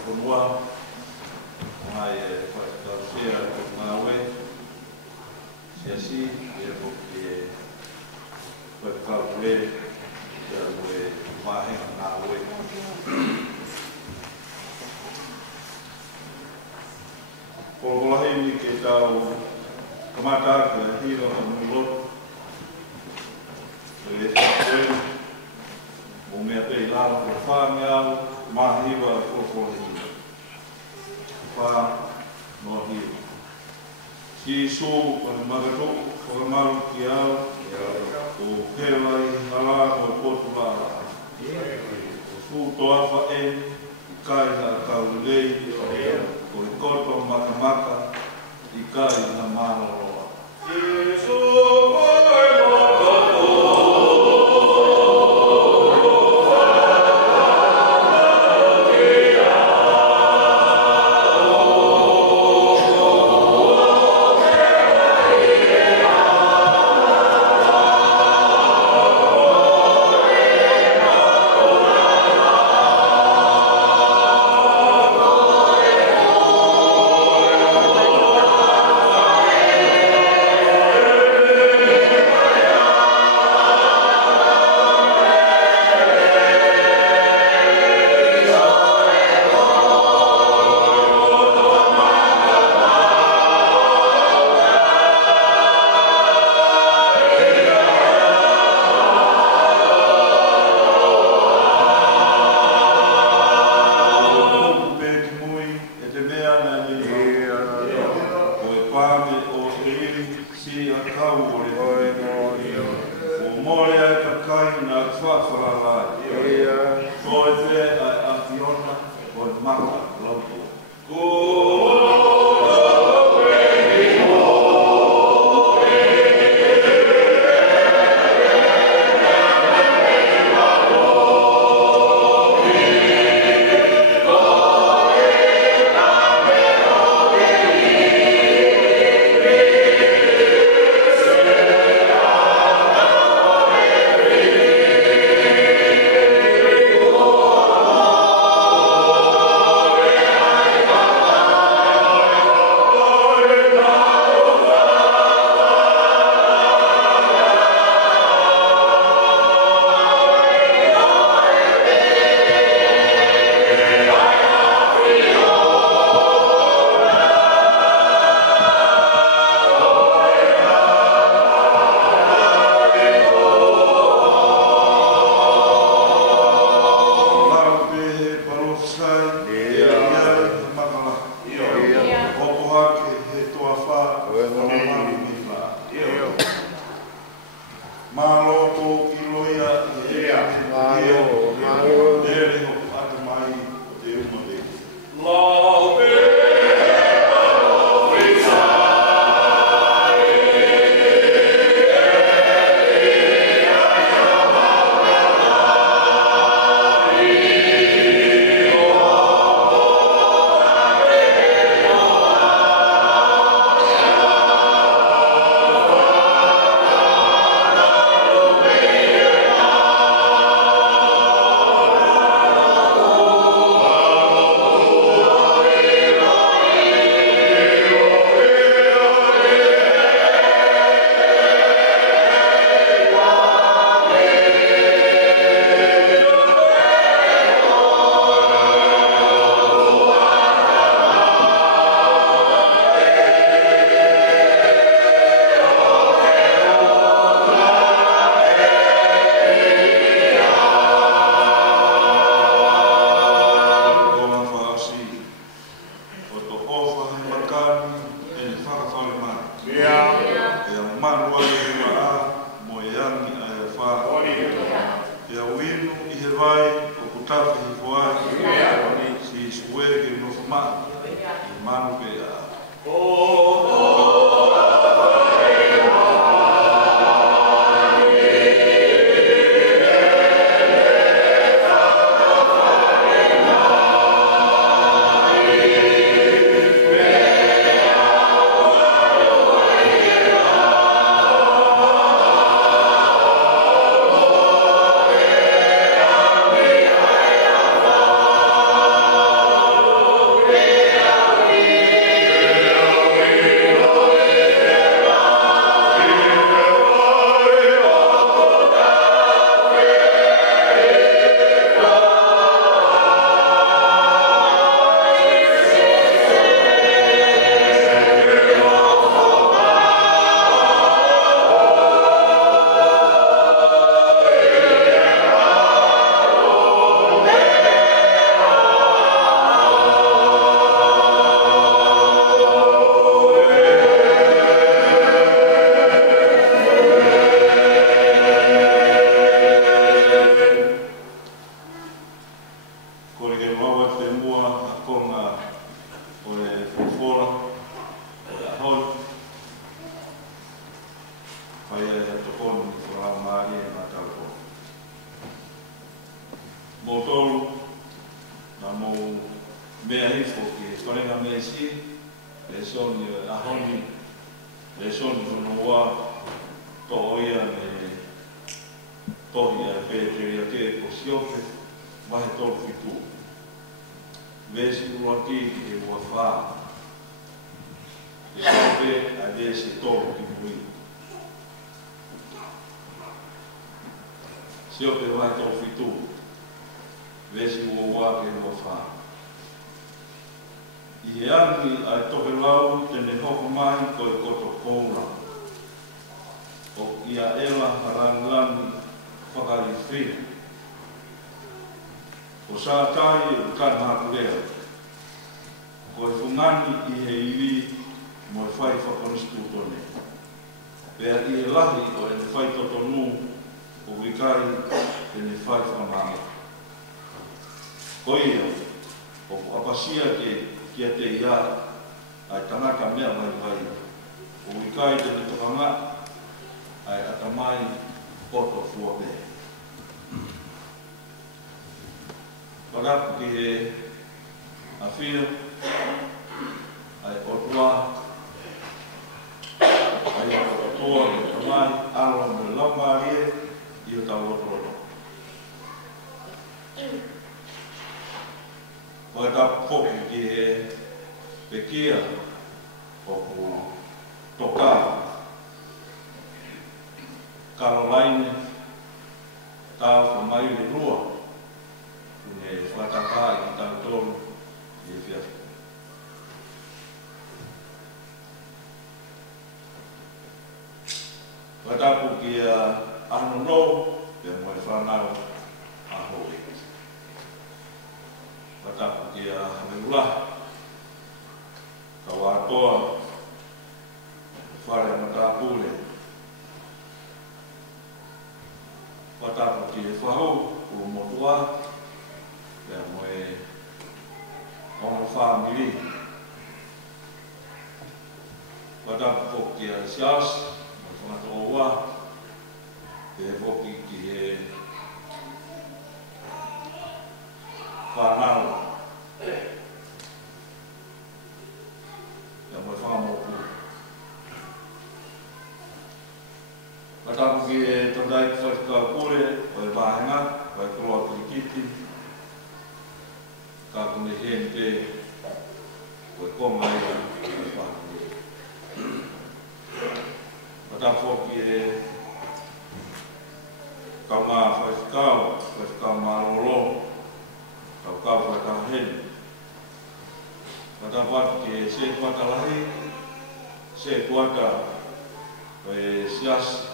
whakapunua mai whakatausia o Ngāwe siasi e hoki e whakatauwe e ue mahenga Ngāwe. Pololahi ni ke tau kamata ke hiro o Mulot e whakatauwe o mea te ilaro o whāngiau mahiwa o whakatauwe. No hiu. Si so o magato o maru ki au o pelai hala o potula. O fu toafa e kai na kaulei o koto makamaka I kai na maroroa. mea hifo ki korenga me si, e soni ahoni, e soni konoa, to oia me tohi a pēteria ke ko siope, mahe tolu fitu. Vesi uruaki e ua whaa. E siope a vesi tolu ki mui. Siope mahe tolu fitu. Vesi uruaki e ua whaa. I he angi a toke lau tene hoko mai ko e koto koura. O ia ela haranglani whakari whina. O sātai e ukana hapurea. Ko e whungani i he iwi mo e whai whakonistu tone. Pea i he lahi o e ne whai totonu o wikai e ne whai whamanga. Ko ia, o apasia kia te ia ai tangata mea mai vai. O wikai te ne tokanga ai atamai poto fuape. Pagapu ki he awhia, ai otua, ai otua ki tamai, alo me lambarie, i o tau otoro. Pagapu foki ki he pekia, oku toka, Caroline, tau whamai le rua, ne whataka i tau tolu i e whiawhi. Whatapu ki a ano no, pe moe whanau a hoi. Whatapu ki a hamerula, ka wātoa, whare matapule. Whatapu ki e whahau, o motua, pea moe ono whamiri. Whatapu foki a sias, moe whangato oua, pea foki ki e whanau. Pea moe whangamoku. Whatapu ki e tondai whatikau kore, o e wāhenga, o e koroa kirikiti, ka kune hente, o e konga ea, o e whāhenga. Whatapu ki e kau mā whatikau mā rolo, kau whatikau hene. Whatapu ki e se kuatalahi, se kuata, o e siasi,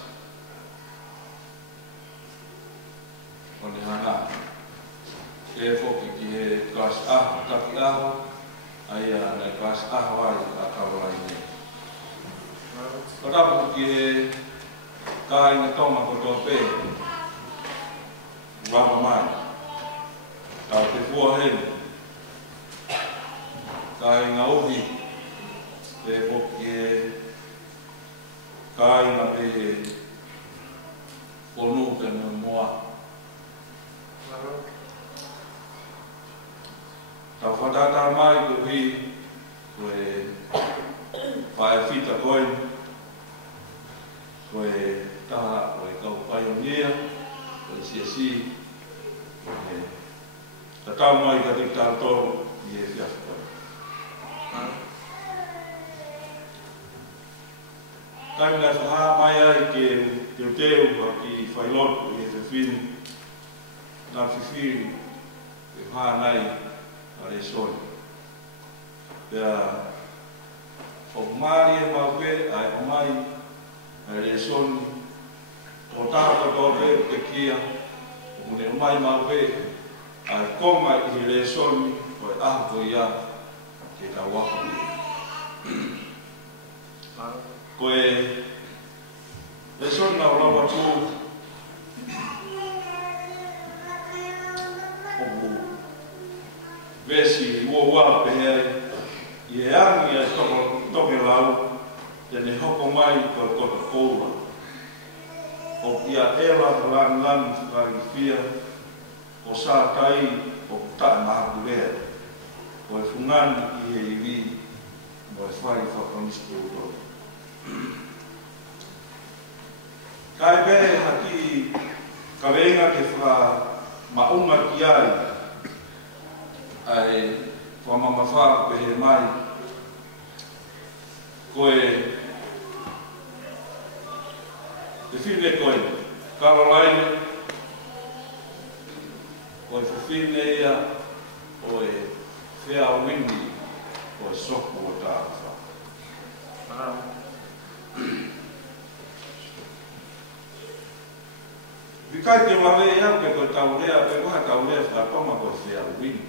o ne hana. E foki ki he kas aho, taki aho, aia ne kas aho ai a kawarai ne. Whatapu ki he kāinga toma ko tō pē, rama mai, tau te fua hene, kāinga ohi, e foki he kāinga pē ponu te moa. Tau whatata mai ko hi, ko e whae whita koe, ko e taha, ko e kau paionia, ko e siasi, ko e tatau mai ka tik tau toro i e whiawhi koe. Kai ngā whaha mai ai ke teo teo ki whailotu i e whiwhini, nā whiwhiri, e whanai, a re soi. Pea, whakumari e maupe, ai omai, a re soni, o tāko tōre te kia, o mune omai maupe, ai konga i re soni, o e aho ko ia, ke ka wako. Ko e, re soni na urawa tū, vesi ua pehea i e angi e toke lau tene hoko mai ko koto koura. O ia ela lan whakari whia o sātai o tae mahapurea. o e fungani I he iwi mo e whai whakamisi o tō. Kai pēhe haki ka venga ke wha maunga ki ai ai whamamawha pehe mai koe te whine koe Caroline koe whine ia o e whea wini o e soku o tāwha. Vikai te wawe iau pe koe taurea, pe koe taurea whakatoma koe whea wini.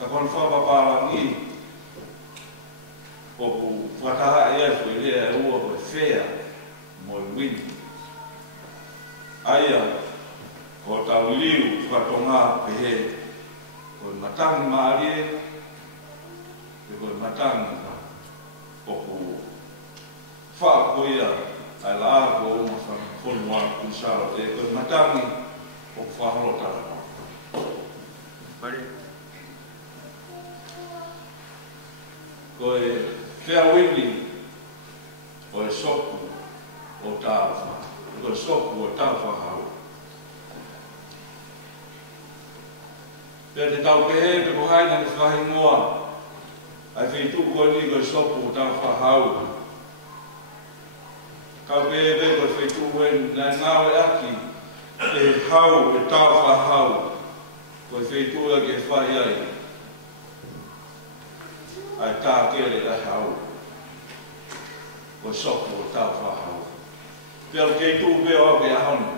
Ka kon whapaparangi o ku whataha ea koe lea e ua koe whea mo I wini. Aia, ko tau liu whakatonga pehe koe matangi maarie, pe koe matangi o ku whaakoia ai la ko o whakakonua kunsara e koe matangi o ku whaharotara. Koe whea wini o e soku o tāwha, koe soku o tāwha hau. Pea te tau pehe pe ko haina ni whahingoa, ai whitu koe ni koe soku o tāwha hau. Kau pehe pe koe whitu koe nai ngawe aki, e hau, e tāwha hau, koe whitu a ke whai ai. Ai tā kere ai hau, koe soku o tāwha hau. Pea kei tū peo ake ahoni,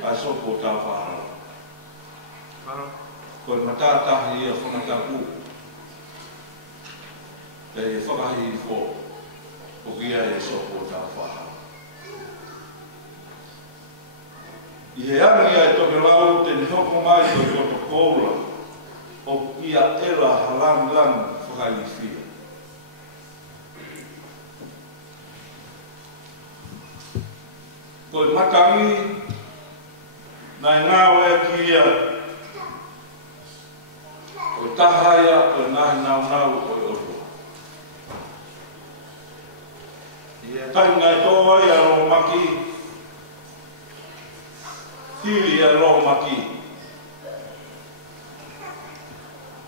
ai soku o tāwha hau. Koe matātahi ia whanataku, te e whakahi I fō, o kia e soku o tāwha hau. I he angi ai toke lau te ni hoko mai koe koto koura, o kia era halang whakai whia. Koe matangi, nai ngāwe kia, koe tahaia, koe ngahi nau koe otua. Tai ngai toa I a roho maki, tiri a roho maki.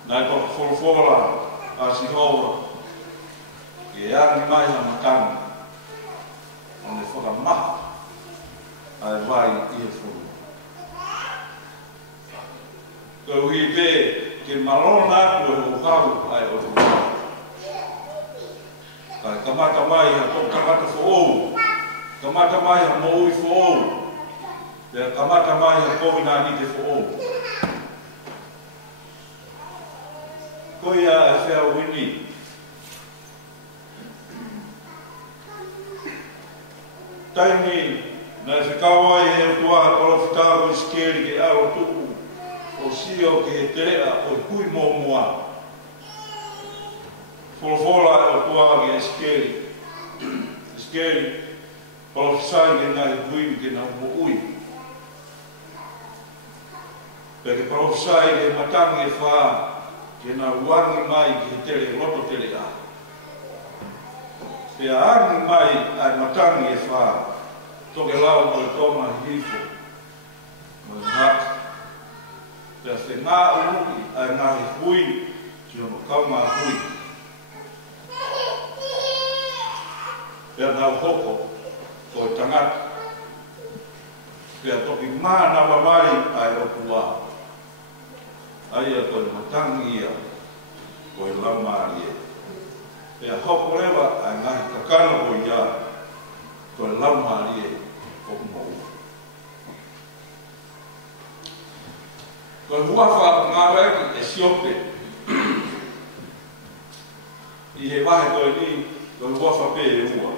Nai toka wholofora a sihoa, ke angi mai ha matangi, o ne whakamaha. Ai vai I e furu. Koe hui pē, ke marona aku e hukau ai o furu. Kai kamata mai ha tō kamata whoou. Kamata mai ha moui whoou. Pea kamata mai ha kovina ni te whoou. Koe ia e whea wini. Taimi na e whikawa I he utua kolofitako I skeri ke aro tuku o sio ke he terea o hui mō mua. Wholofora e utua ke he skeri. Skeri kolofisai ke ngai hui ke na umo ui. Pea ke kolofisai ke matangi e wha ke na uangi mai ke he tere roto terea. Pea angi mai ai matangi e wha toke lau mo e toma hifo, mo e ngak. Pea se ngā uruki ai ngahi hui, ki ono kauma hui. Pea nau hoko, ko e tangata. Pea toki mā nawa mai ai opua. Aia ko e matangi ia, ko e lamari e. Pea hoko rewa ai ngahi kakana ko ia, ko e lamari e. Koe huafa ngā reki e siope. I he wahe koe ni, koe huafa pē e ua.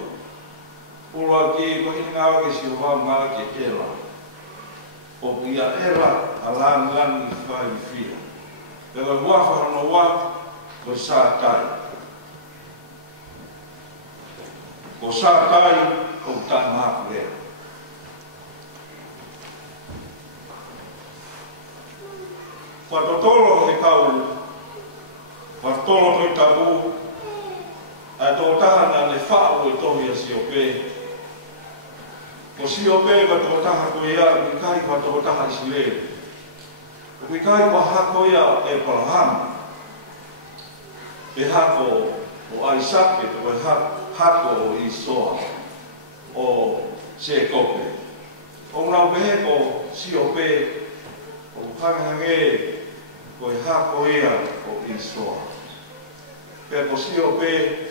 Pura ki koe hini ngā wake si hoa ngā ke era. O kia era a lan I whai whia. Koe huafa hano wā, koe sā tai. Ko sā tai, o tā māku rea. whatotolo he kau, whatotolo toi tabu, a tō tahana ne whao i tohi a siope. Ko siope wa tō taha ko ia, mi kai wa tō taha i Sirele. Mi kai wa hako ia e Palahama. E hako o Aisake, ko e hako o Isoa, o Sekope. O ngau pehe ko siope, o hangange, ko e hako ia o Isoa. Pea ko siope,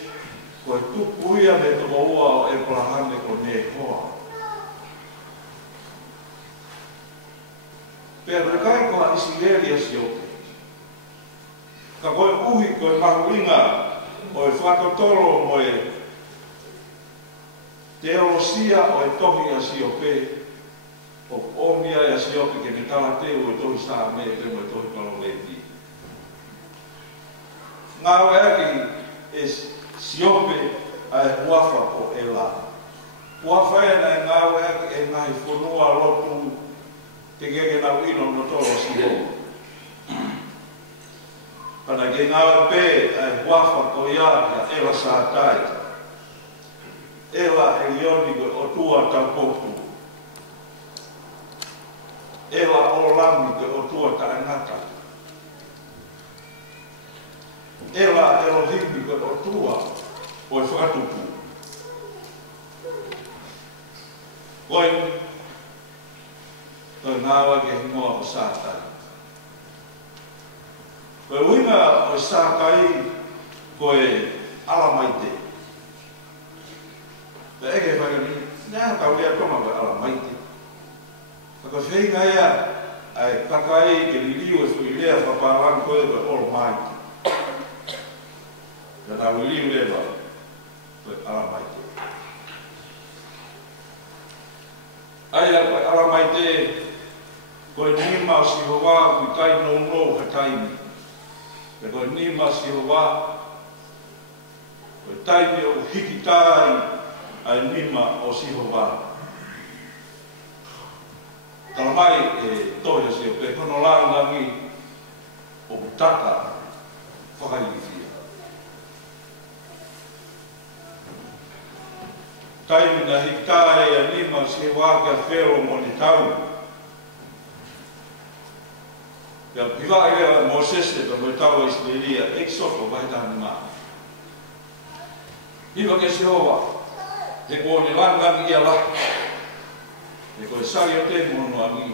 ko e tupu ia me tō ua o e Palahane ko ne hoa. Pea me kai ko a Isileli a siope. Ka koe uhi ko e mahuinga o e whakatoro mo e teolosia o e tohi a siope o omia e a siope ke me tala teo e tohi sa me e temo e tohi palo leti. Ngā wēki e siope a e huafa o e la. Huafa e na e ngā wēki e ngahi whanua lopu te keke nau ino no tolo siope. Pana ke ngā pē a e huafa ko ia ka ela sātai. Ela e lioni ko o tua taupoku. Ela o lami ko o tua taangata. Ela Elohim ko o tua o e whakatupu. Koe ngāwa ke hingoa o sātai. Koe uinga o sātai koe alamaite. Koe eke whakani, nea tau lea tonga koe alamaite. Koe whenga ia ai kakai ke liliu e sui lea whaparan koe koe Almighty. Ka nā liliu lea koe alamaite. Aia koe alamaite koe nima o Sihowa kui kai no no hataimi. Koe koe nima o Sihowa koe taimi o hikitai ai nima o Sihowa. Talamai e toia sio pe kono langangi o utaka whakairifia. Taimi na hikitai ai nima o Sihowa ka whero mo ni tau. Pea piwa ea Moses te mo tau Israelia, exoto vai tani maa. Iwa ke Sehova, te kone langang ia la. Te koe sari o te mono angi,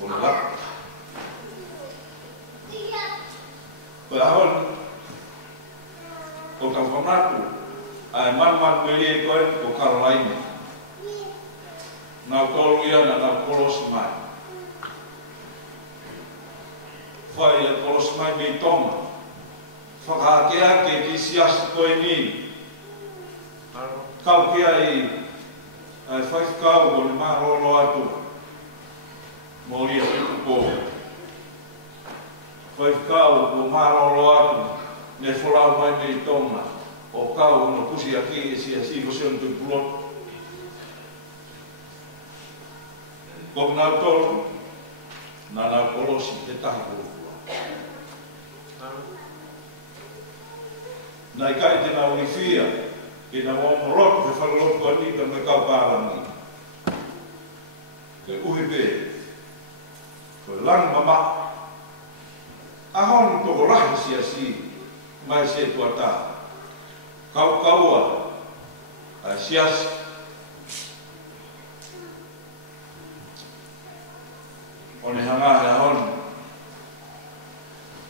kone laka. Koe ahon, ko ka whanatu, ai man melie koe ko Karolaine. Nau tolu ia na nau kolosi mai. Whai e kolosi mai mei tonga. Whakaakea ke ki siasi koe ni. Kau kia i whaifukau ko ni marolo atu. Moria whikupo. Whaifukau ko marolo atu. Ne wholau mai mei tonga. O kau no kusi aki e siasi ko seon tui pulot. Ko nau tolu. Na nau kolosi te tahi kurukua. Nai kai te nau unifia. Ke na wamoroku te whaloku ani ka me kau pārangi. Ke uhi pē. Koe lang mama. Ahon toko rahi siasi. Mai se tuata. Kau kaua. Ai siasi. O ne hanga he ahon.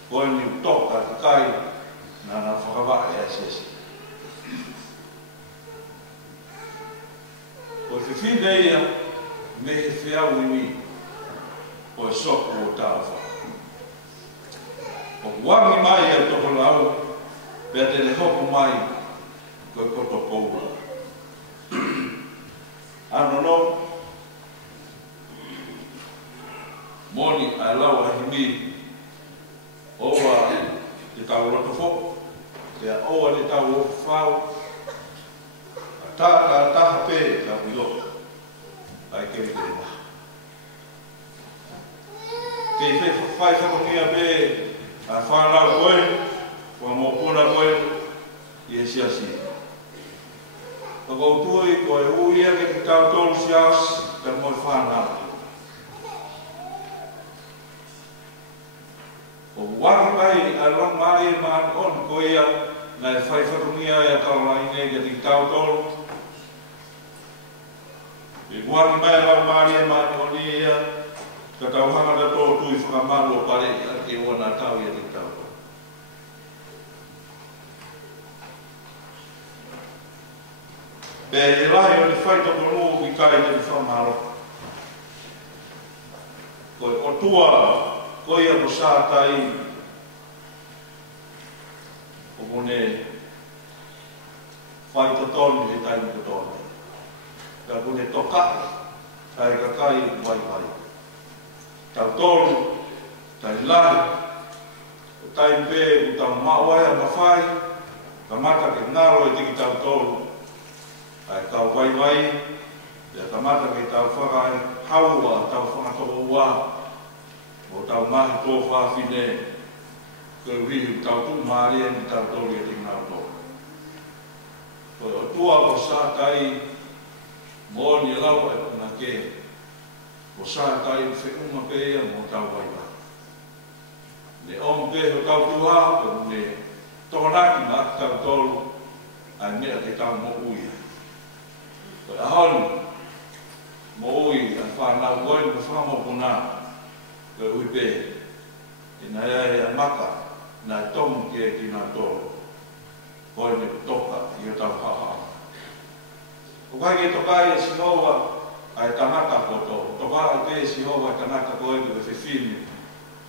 Koe ni utoka te kai. Nana whakawaka e siasi. O te whine ia, me he whiau iwi, o e soko o tāwha. O wangi mai e toko lau, pia te le hoko mai, koe koto koura. Ano no, moni ai lau a himi, oa te tau roto fo, te oa te tau o whau, Tāka taha pē ka uio, ai kere kere maha. Ke fai whakonia pe a whanau koe, wa mōpuna koe, i e siasi. Whakautui koe uia ke ki tau tolu sias, ka moi whanau. O waki pai a long mari e maan on koe ia, na e whai whakonia e a Caroline ke ki tau tolu. I waki pai a long mari e maan on ia, ka tau hanga da tō tui whakamalu o pare a ke wana tau ia ki tau tolu. Pe e rai o ni whai toko nuu ki kai te ni whamaro. Koe o tua, koe a mo sātai, o mone whai to tonu he tai mo tonu. Ka mone toka, kai ka kai wai wai. Tau tonu, tai lai, o tai mpe, o tau mawai a mawhai, ka mata ke ngaro e tiki tau tonu. Ai tau wai wai, ia tamata kei tau whakai haua, tau whakatoko ua, o tau mahi tō whawhine, keu hihi tau tū maari e ni tau tori e tingau tō. Koe o tua ko sātai, mō ni lau e puna ke, ko sātai whekuma pēia mō tau wai wai. Ne om pē ho tau tuha, ko ne tokonaki ma tau tōru, ai mea ke tau mō uia. Koe ahonu, mo ui a whanau koe ni whanau puna, koe ui pē, i na ea a maka, na tomu ke ki nga tōro, koe ni toka i o tau haha. O kai ke tokai e sinoa, ai tanaka koto, tokai pē sinoa e tanaka koe ni ke whiwhini,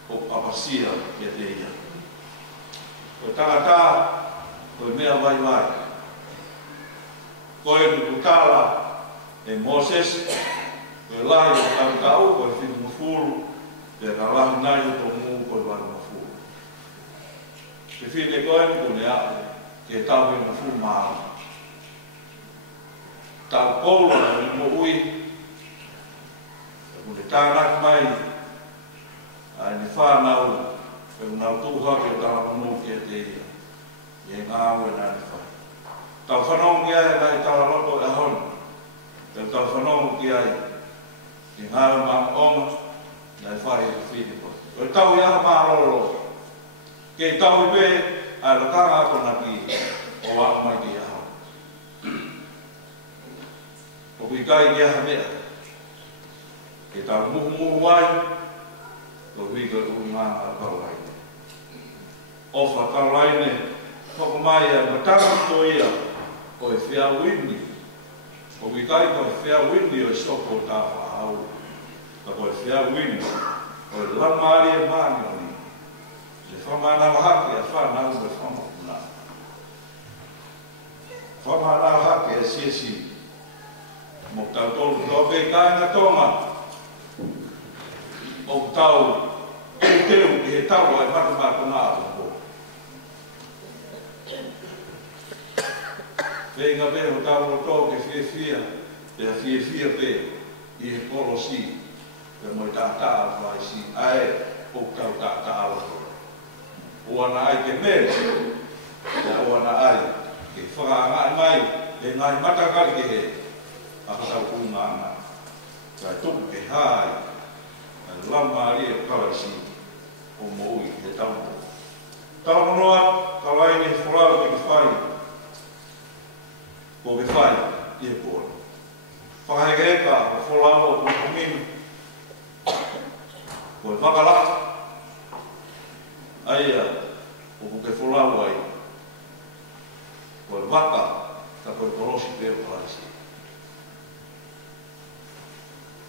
o apasia ke te ia. Koe tangata, koe mea vai vai. Koe ni kutala e Moses, koe lahi o tāngkau, koe whinu mawhuru, e ka lahi nai o tō mū koe wanu mawhuru. Ke whine koe ni kone ae, ke tau whinu mawhuru maa. Tau koula ni mo ui, e kune tānak mai, ai ni whanau, e unau tūha ke tāna mū ke te ia, e ngāwe nā ni whai. Tau whanau ki ai ngai tala roto e honu. Tau whanau ki ai. Ki ngāra maa oma, nai whai e whini koe. Koe tau i aha maa roro. Kei tau i pē, ai rakanga ako na ki o waka mai ki aha. O kui kai ki aha mea. Kei tau muhu wai, ko hui koe ngāra Caroline. Ofa Caroline, whako mai a matanga to ia, ko e whia wini. Ko wikai ko e whia wini o soko tā whahau. Ka ko e whia wini, ko e lamari e mani o ni. Se whamana wahake a whanau me whamapuna. Whamana wahake e siesi. Mo tau tolu tō pei kāinga tonga. O tau, e teu ki he tau ai matamata ngā ako. Venga pe o tau o tō ke whia, pe a whia pe, i he polo si, pe moi tātaa vai si, ae, o tau tātaa o. O ana ai ke mere, o ana ai, ke whakaangai mai, e ngai matakari ke he, a tau kunganga. Kai tuku ke hai, a lamari o kawai si, o mo ui, he tau mo. Tau monoa, kawai ni whorau ke whai, ko ke whai, i e pōra. Whakaheka, o wholau o kuminu, ko e makalaka, aia, o ke wholau ai, ko e waka, ka ko e porosi pēo paraisi.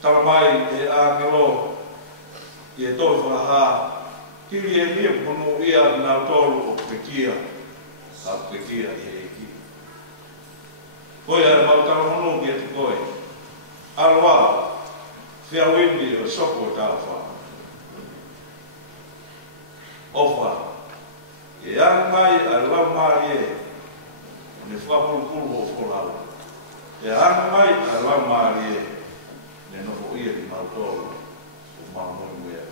Tara mai e āngelo, i e toi whakaha, kiri e mia pono ia nā tōru o pekia, a pekia i e ki. Koe e mautara hono ki e te koe. Aroa, whia windi o soko o tāu wha. Ofa, e anga mai a lau mai e, ne whapurukuru o wholau. E anga mai a lau mai e, ne nofo ia ki mautoro o maumoi mea.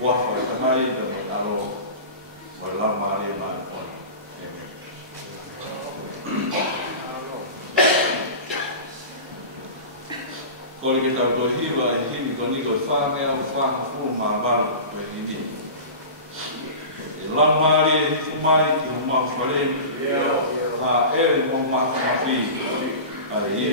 wafa e tamai da mo alo wa la mare ma o ko le ta to hiwa e himi ko ni ko fa me au fa fu ma ba me ni e la mare e fu mai ki mo fare ha e mo ma fi a ye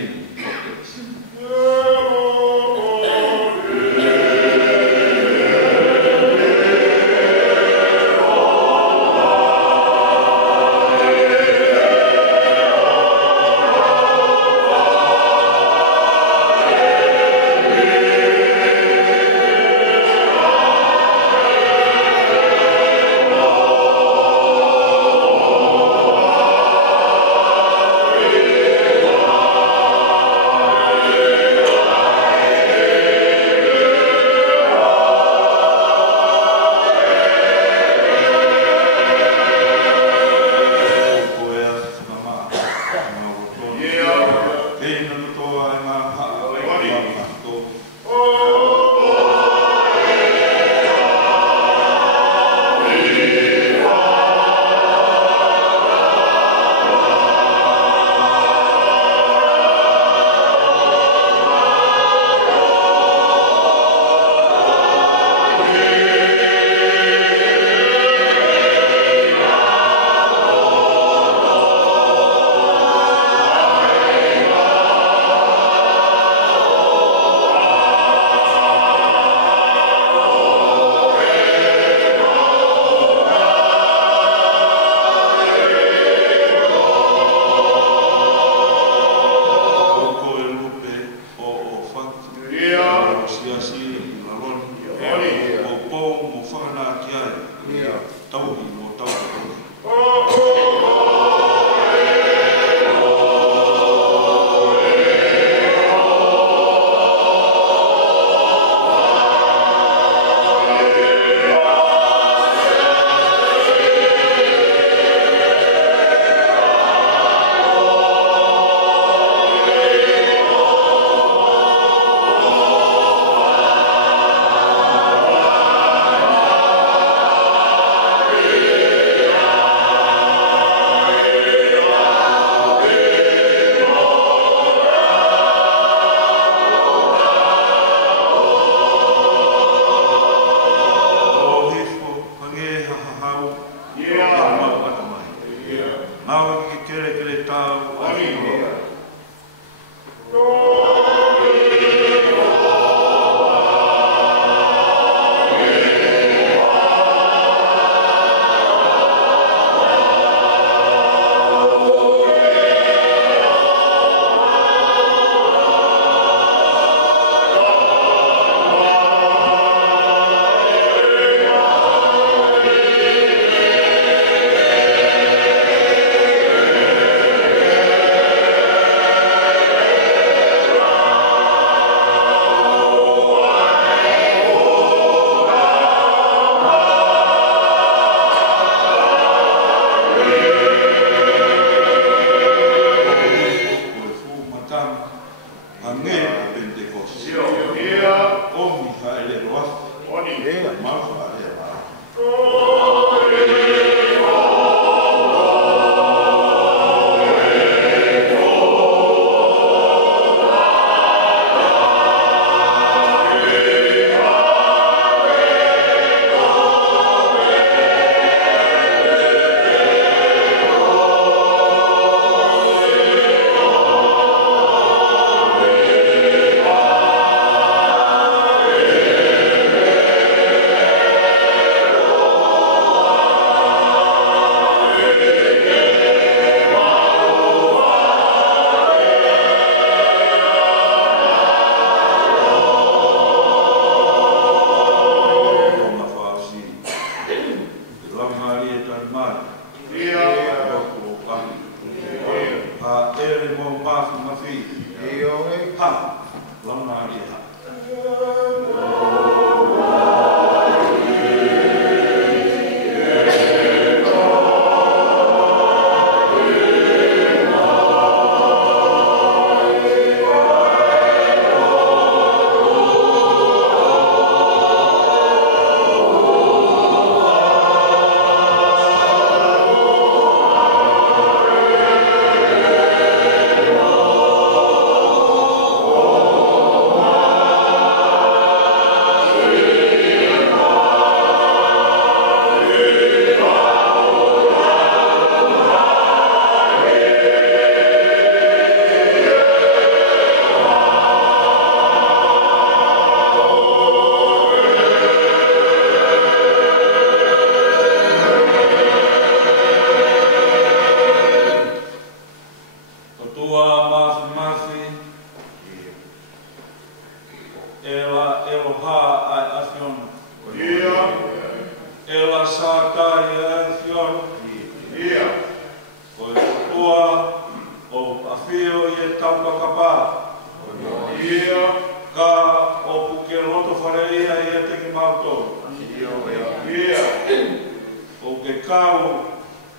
kau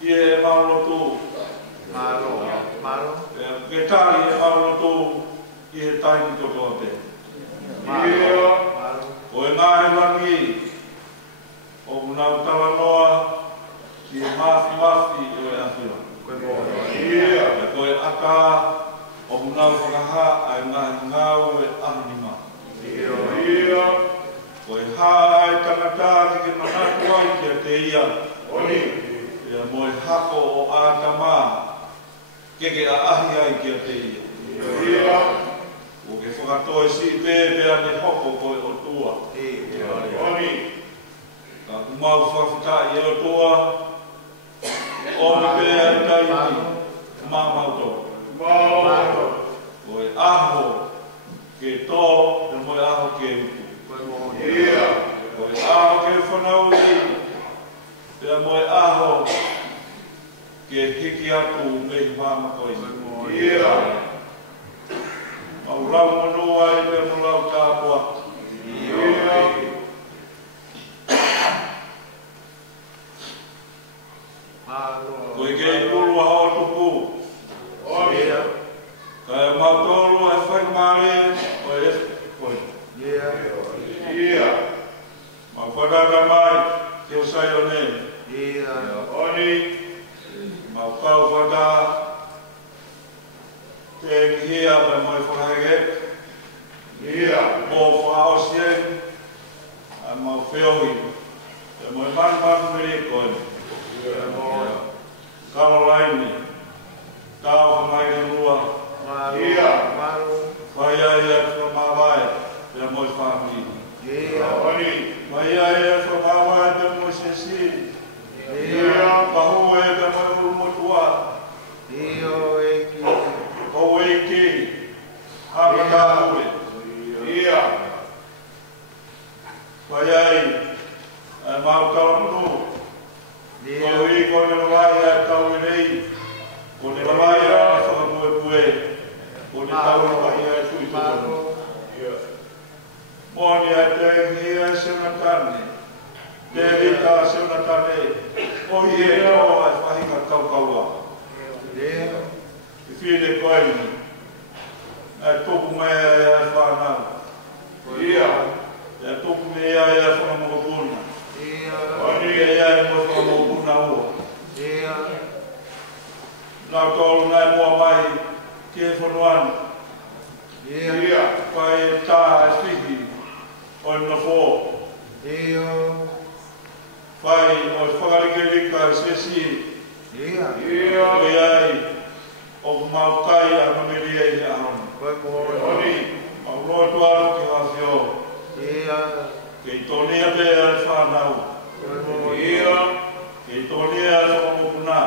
i e maulotu. Malo. Ke tari e maulotu i e taimi totote. O e ngāhe langi o unau talanoa i e mafi o e awhira. Ko e aka o unau whakaha a e ngāu e ahanima. Ko e hā e tangata ki ke manatu ai ki a te ia. Ia mo e hako o ātama ke a ahi ai ki a te ia. O ke whakatoe si pēpea ne hoko ko e o tua. Ka kumau whawhita i o tua. O me pēa e taiti. Māmauto. O e aho ke tō e mo e aho ke utu. O e aho ke whanau i. Pea mo e aho ke hiki atu me i māmakoini. Mau rau manua e pea mo rau tāpua. Ko e kei pulu a hoa tupu. Ka e mautoro e whakamare o e koi. Mau whadara mai ke o sai o ne. Mau kau whadara te kihia me moi whahege. Mo whaosien a mau whiohi. E moi man mire koi. Caroline, tau hamai e rua. Whai ai e whamawai e moi whamiri. Whai ai e whamawai e moi sesi. Pahu e e moi urumotua. Ho eiki. Hapata hure. Whai ai e mau kalamunu. Ko i ko ne rawai a tau i rei. Ko ne rawai a whakapue. Ko ne tau rawai a tui tuanu. Moni a te hia seuna tane. Te rita seuna tane. O i e o a whahinga kaukaua. I whine koini. E toku mai a whanau. E toku mai a whanamokapuna. E ai mo whakamokapuna ua. Nā tōru nai mua mai ke whanuanu. Pai e tā e whihi o na fō. Pai o e whakarike e sesi. Pai ai o mau kai a mamiri e ahonu. Mau rotu aru ki hawhio. Kei tonia pe a whanau. Kei tonia a whakamokapuna.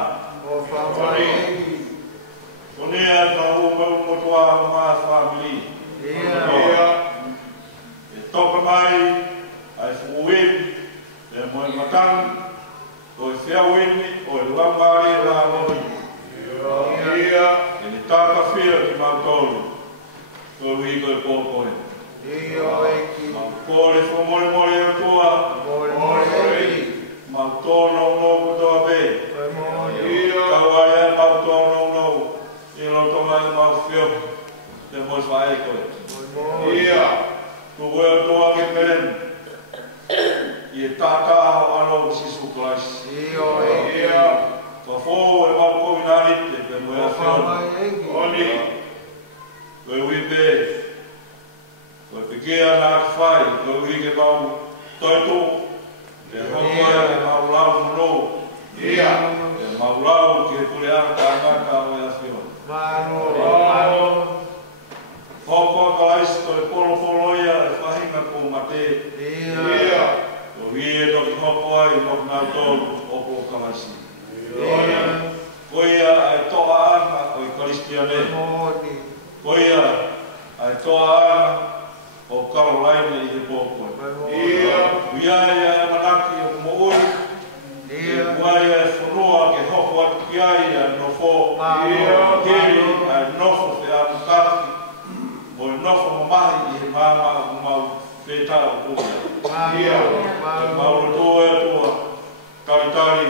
Tonia ka ume umotua ma family. E toka mai ai fuwin e moe matang o e whiawini o e lamari la mori. E ni taka whia ki mautolu ko ui ko e pōkoe. Kore whamore o tua mautono no kutoa be. Kaua e mautono no i roto mai mau whio te moe whae koe. Tu weo toa ke peren i e tātāho alo Sisu Christ. Whafo e mau kominari te pe moe a whio. Koe ui be. Koe pekea nā ki whai. Koe ui ke mau toitu. E hongoe e mau lau mano. E mau lau ki e kure ana tāngaka o e a whio. Hoko ka isto e polo ia e whahinga ko mate. O hie no ki hoko ai no ki ngau tōru o ko kalasi. Koia ai toa ana o i Karistiane. Koia ai toa ana o Caroline i he pōkoe. Uia e manaki o kumoui. Uai e whanua ke hoko atu ki ai a nofo. Keri ai nofo te atu kaki. O e nofo mamahi i he mama o mau whetau kua. E mauro tō e tua taritari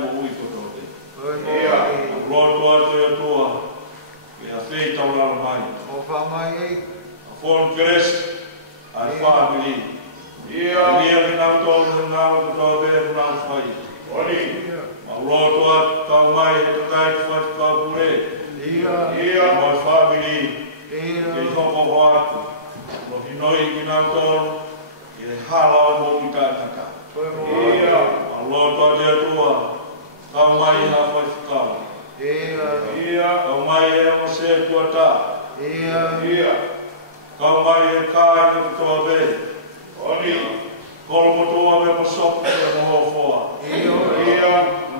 mo ui koto te. Ia. Roto atu e tua, e a whei taurara mai. O whamai ei. A whon keres, a whamiri. Ia. Ia kina tōru ngā koto te ngā whai. Ori. Ma roto atu tau mai e takai te whai kau pure. Ia. Ia. Ma whamiri, Ia. e hoko hoatu. No hinoi kina tōru, e hala o mo i tātaka. Ia. Ma roto atu e tua, tau mai ha whai whakau. Ia. Ia. Tau mai e o se tuata. Ia. Ia. Tau mai e kāi e kutoa be. Ori. Koro motua be mo sopu e mo hofoa. Ia.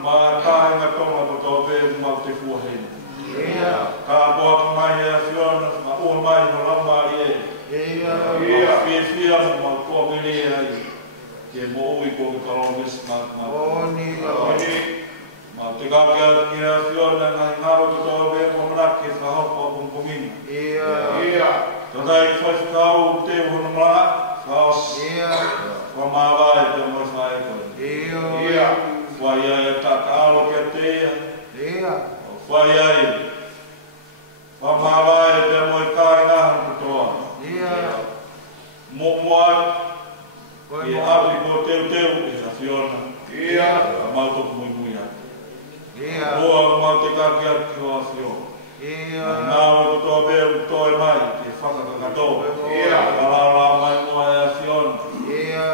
Ma kāi ngā tonga kutoa be mau te fuaheni. Ia. Ka poa ka mai e a whiona, ma ua mai no lamari e. Ia. Ma whia ma kua mene e ai. Ke mo ui ko ki karonges ma. Oni. Ori. Ma te kākia ki a whiona ngai ngaro kutoa be mo manake whahopo a pungpungina. Ia. Ia. Tatai whai whakau te hono maa, whaos. Ia. Whamawai te mo whai koe. Ia. Whai ai e tata alo ke tea. Ia. Whai ai. Whamawai te mo i kāi ngahan kutoa. Ia. Mo moat, e api ko teu e a whiona. Ia. A mautoku mui mui atu. Ia. Hoa mau te kaki atu ki hoa whiona. Ia. Ngā o kutoa bea kutoa mai, ke whakakakato. Ia. Kalala mai mua e a whiona. Ia.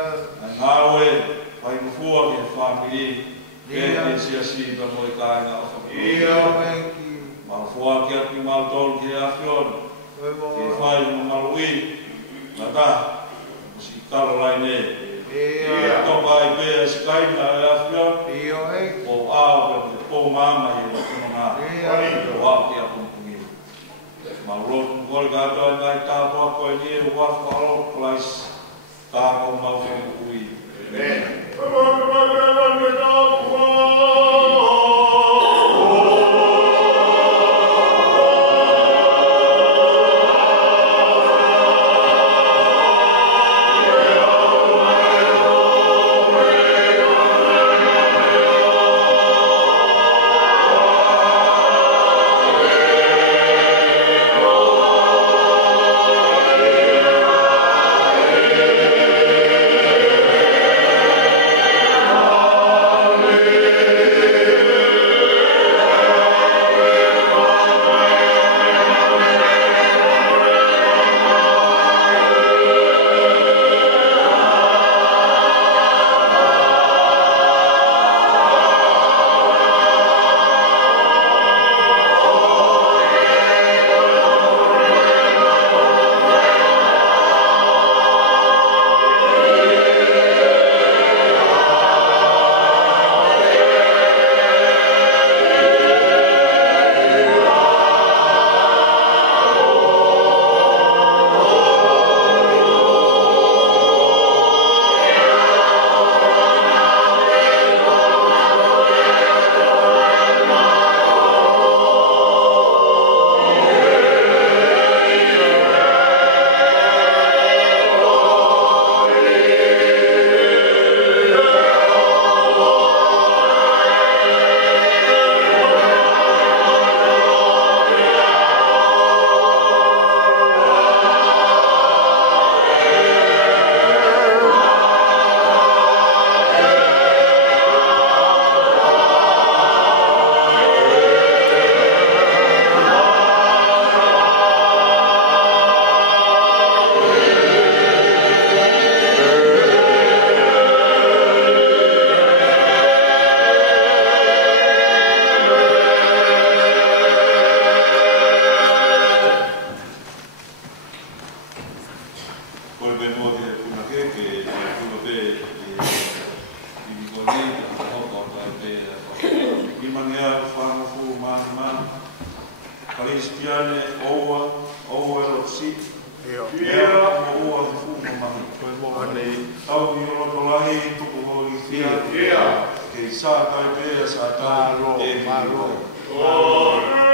Ngā oe, pai mufua ke whamiri, ke te siasi ka mo i kāi ngā o Ia. Menki. Malfua ki atu mau tolu ki a whiona. Ke Ia. whai mo malui, na ta, si kala lai ne. Ia. Toka i pēa si kaina e a whiona, Io ei. o ao ke pō mama i o tino ngā. Ia. O ao ki a pumpungi. Maurotu kore kātoa ngai tāpua koe ni e wafu alo plais, tāko mau ui. Kristiane oua ero si. Ia mo ua fu mahi. Tau ni ro to lahi tu ko i fia. Ke sa kai pe sa ta ro e maro.